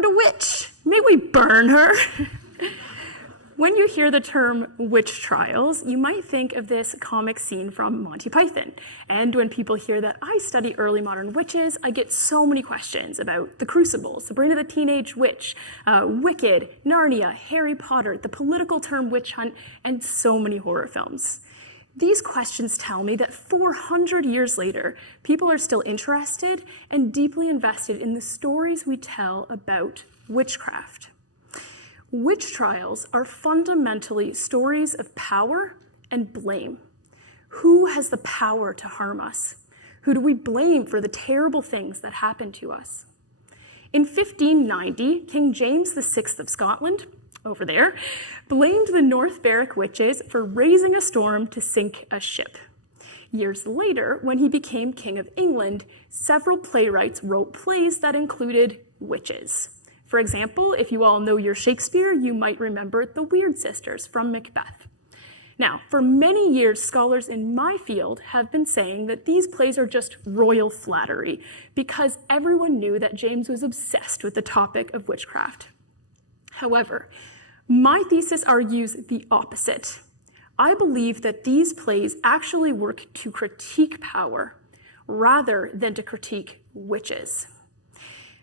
found a witch. May we burn her? When you hear the term witch trials, you might think of this comic scene from Monty Python. And when people hear that I study early modern witches, I get so many questions about The Crucible, Sabrina the Teenage Witch, Wicked, Narnia, Harry Potter, the political term witch hunt, and so many horror films. These questions tell me that 400 years later, people are still interested and deeply invested in the stories we tell about witchcraft. Witch trials are fundamentally stories of power and blame. Who has the power to harm us? Who do we blame for the terrible things that happen to us? In 1590, King James VI of Scotland, over there, blamed the North Berwick witches for raising a storm to sink a ship. Years later, when he became King of England, several playwrights wrote plays that included witches. For example, if you all know your Shakespeare, you might remember the Weird Sisters from Macbeth. Now, for many years, scholars in my field have been saying that these plays are just royal flattery because everyone knew that James was obsessed with the topic of witchcraft. However, my thesis argues the opposite. I believe that these plays actually work to critique power rather than to critique witches.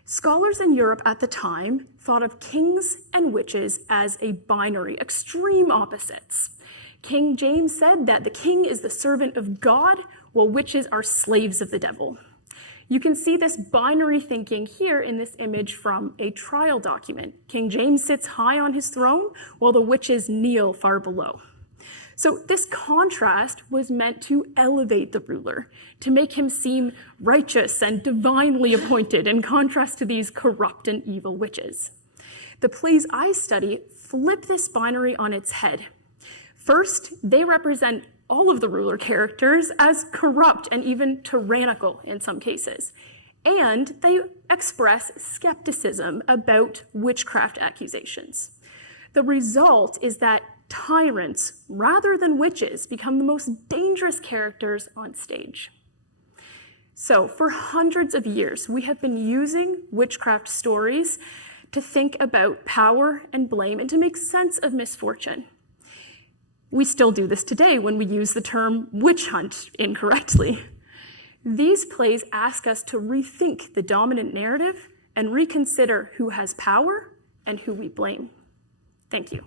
Scholars in Europe at the time thought of kings and witches as a binary, extreme opposites. King James said that the king is the servant of God, while witches are slaves of the devil. You can see this binary thinking here in this image from a trial document. King James sits high on his throne, while the witches kneel far below. So this contrast was meant to elevate the ruler, to make him seem righteous and divinely appointed in contrast to these corrupt and evil witches. The plays I study flip this binary on its head. First, they represent all of the ruler characters as corrupt and even tyrannical in some cases. And they express skepticism about witchcraft accusations. The result is that tyrants, rather than witches, become the most dangerous characters on stage. So, for hundreds of years, we have been using witchcraft stories to think about power and blame and to make sense of misfortune. We still do this today when we use the term witch hunt incorrectly. These plays ask us to rethink the dominant narrative and reconsider who has power and who we blame. Thank you.